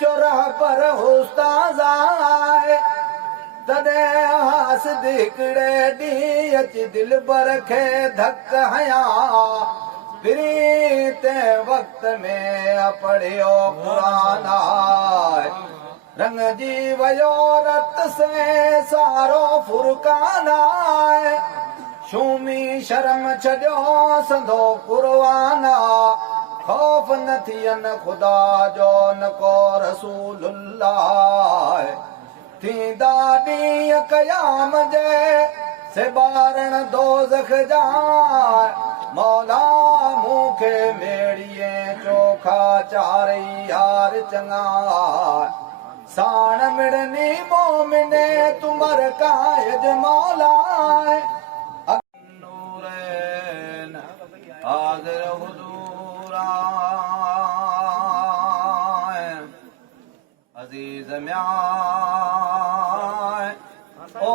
चौराह पर उस्ताद आए तॾे हास हिकिड़े ॾींहुं अची दिल पर खे धक हया फिरी ते वक्त में पढ़ियो क़ुरान आए रंग जी वयो रत से सारो फुरकान आए शूमी शर्म छॾियो संदो कुरवान खौफ न थियन खुदा जो न को रसूलुल्लाह थींदा ॾींहं क़याम जे से ॿारण दोज़ख जा मौला मूंखे मेड़ीअ चोखा चारई यार चङा साण मिड़नी मोमिने तुमर कायज मौला नूरैन हाज़िर हुज़ूर अज़ीज़ म्यां ओ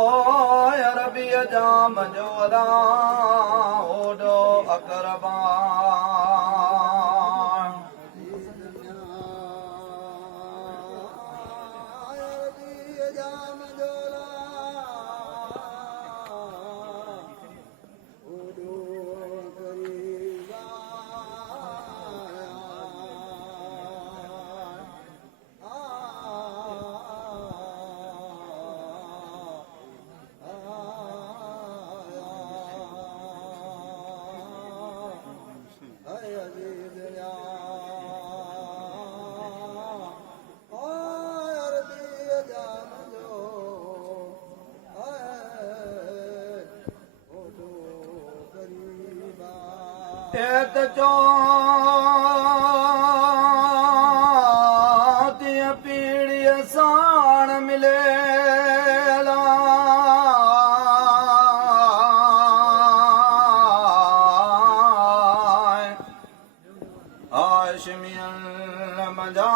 अरबी जाम जोरा ओडो अकरबा तीअं पीड़ीअ साण मिले हाशमियन मजा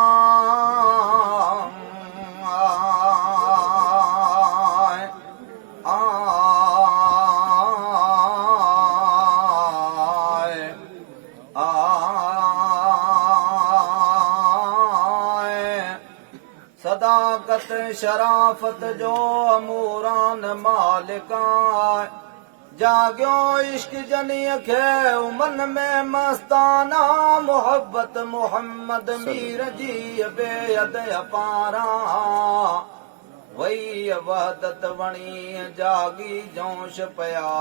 सदाकत शराफत जो अमूरान मालिका जागियो इश्क जनीअ खे मन में मस्ताना मोहब्बत मोहम्मद मीर जी बेअद अपारा वही वहदत वणी जागी जोश पया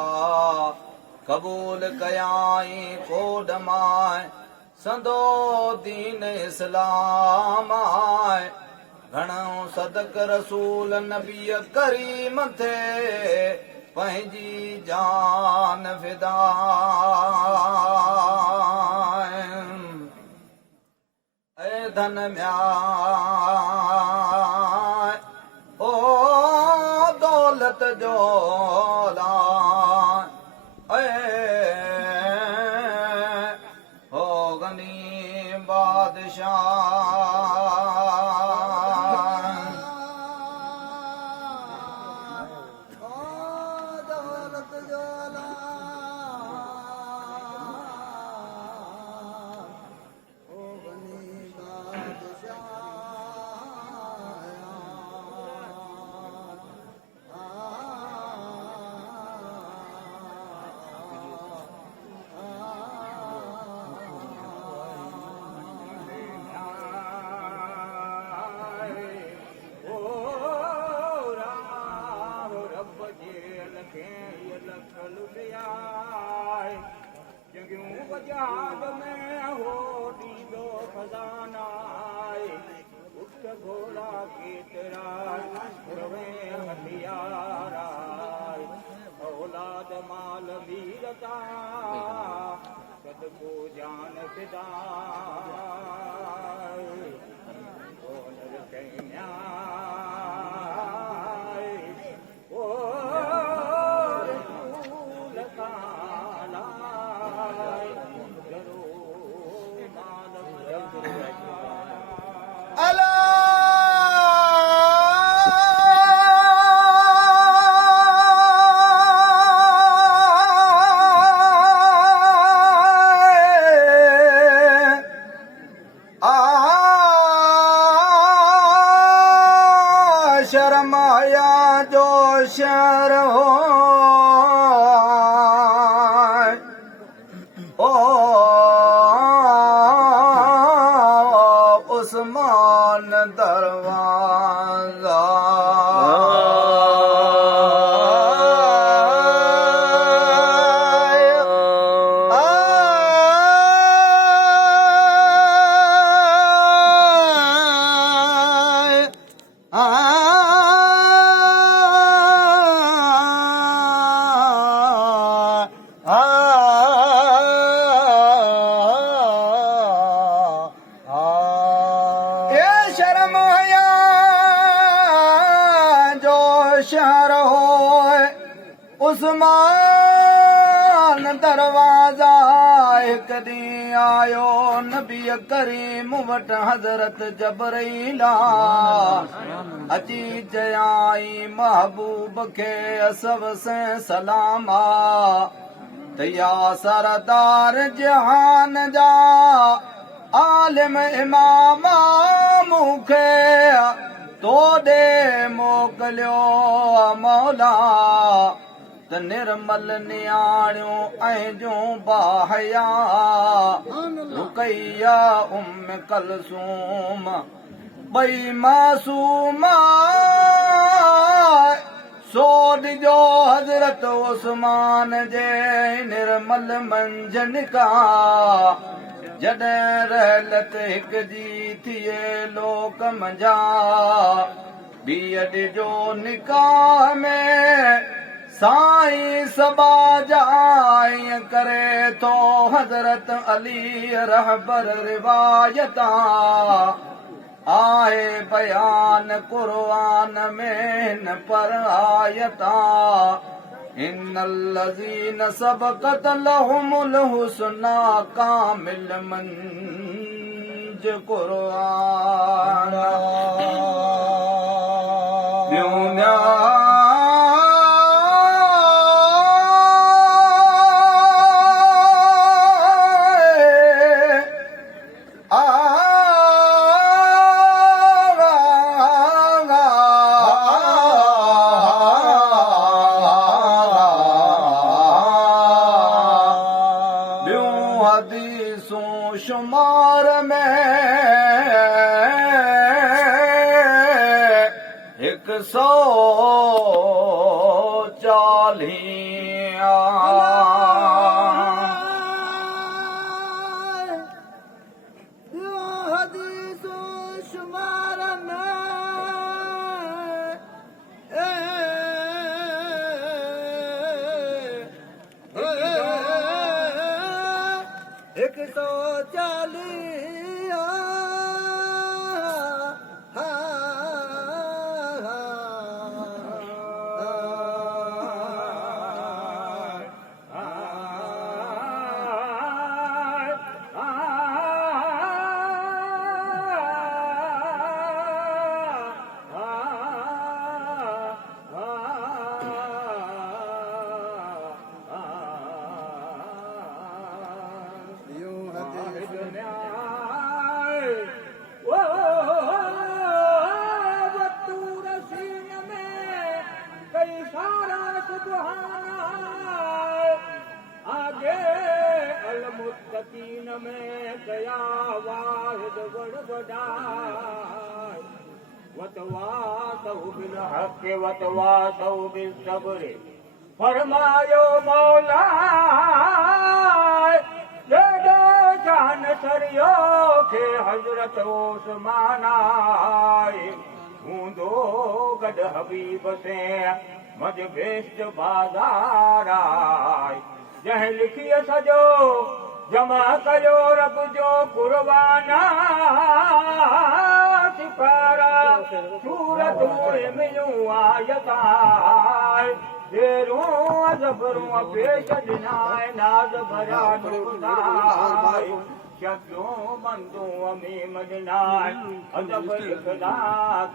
कबूल कयाई खोड माए संदो दीन इस्लाम आए घणो सदक रसूल नबी करीम थे पंहिंजी जान फिदा ऐ धन म्यां ओ दौलत जो ऐ हो गनी बादशाह जहाज में हो दीदो खजाना उठ घोड़ा केतरा रवे हथियारा औलाद माल वीरता सदको जान फिदा शर्माया जो शहर हो ओ उस्मान दरवाजा शहर हो उस्मान दरवाजा एक ॾींहुं आयो नबी करीम वटि हज़रत जबरीला अची चयाई महबूब खे असब से सलाम तया सरदार जहान जा आलिम इमाम मूंखे तोॾे मोकिलियो मौला त निर्मल नियाणियूं ऐं जूं बाहया रुकैया कलसूम ॿई मासूम सो ॾिजो हज़रत उस्मान जे निर्मल मंझंदि का जॾहिं रहलत हिक जी थिए लोक मंझा बीह ॾिजो निकाह में साईं सबा जाईं करे थो हज़रत अली रहबर रिवायत आहे बयान क़ुर्आन में न पर आयता इन्नल्लज़ीन सबक़त लहुमुल हुस्ना कामिल मंज क़ुर्आन शुमार में 140 हदीसों शुमार में 140 में कया वाहिद वड़वड़ाई वतवासौ बिल हक़ वतवासौ बिल सब्र फरमायो मौला जेॾो जान सरियो खे हज़रत उस्मान आहे हूंदो गॾु हबीब से मज बेस्ट बाज़ार आहे जंहिं लिखीअ सॼो जमा कयो रब जो कुर्बाना सिपारा सूरत मिलूं आयता देरूं अज़बरूं पेश ॾिनाए नाज़ भरिया नुक़्ताए शक्यूं बंदूं अमीम ॾिनाए अदब लिखदा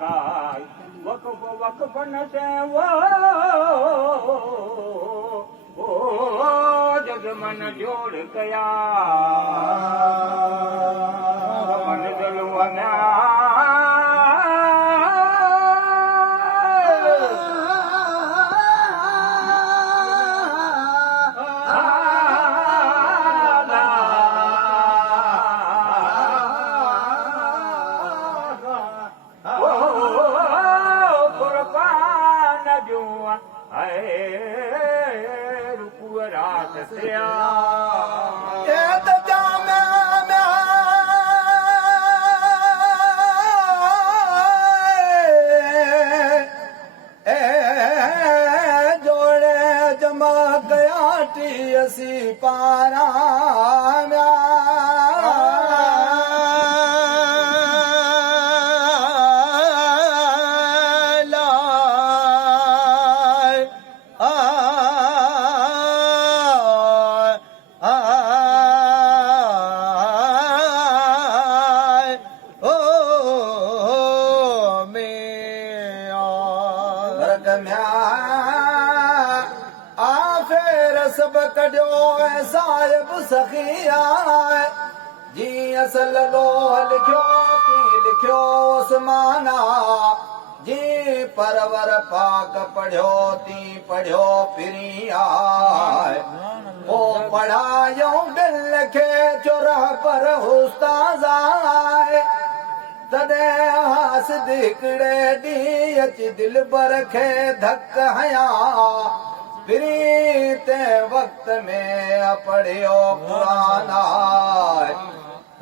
काए वक़्फ़ वक़्फ़ न से वो जग मन जोड़ कया मन दिलु अञा जग में आखिर सब कढियो ऐं साहिब सखी आए जीअं सल्लो लिखियो ती लिखियो उस्माना जी परवर पाक पढ़ियो ती पढ़ियो फिरी आए वो पढ़ायो दिल खे चुरह पर उस्ताद आए तॾे हास हिकिड़े ॾींहुं अची दिल बर खे धक हया फिरी ते वक्त में पढ़ियो क़ुरान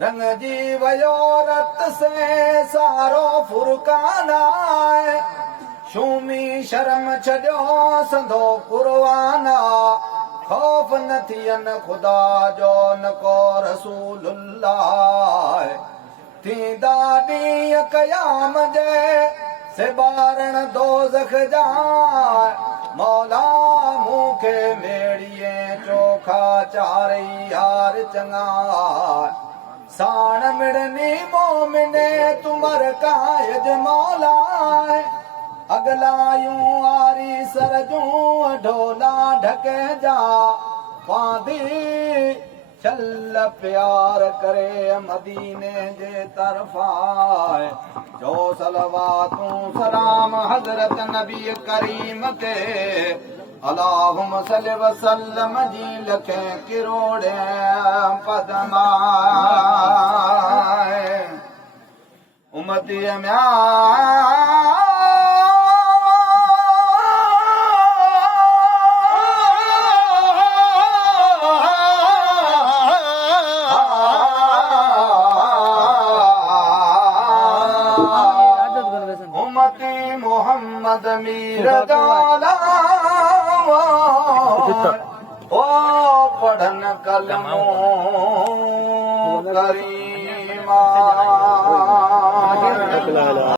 रंग जी वयो रत से सारो फुरकान आए शूमी शर्म छॾियो संदो क़ुरान खौफ न थियनि ख़ुदा जो न को रसूलुल्लाह थींदा ॾींहं क़याम जे सिबारण दोज़ख जा मौला मूंखे मेड़ीअ चोखा चारई यार चङा साण मिड़नी मोमिने तुमर कायज मौला अगलायूं आरी सर जूं ढोला ढके जा पांदी चल प्यार करे मदीने जे तरफा जो सलवातूं सलाम हज़रत नबी करीम ते अल्लाहुम्मा सल्लि व सल्लम जी लखे किरोड़े पदमा उम्मतीअ में उम्मती मोहम्मद मीर गाला ओ पढ़न कलमो करीमा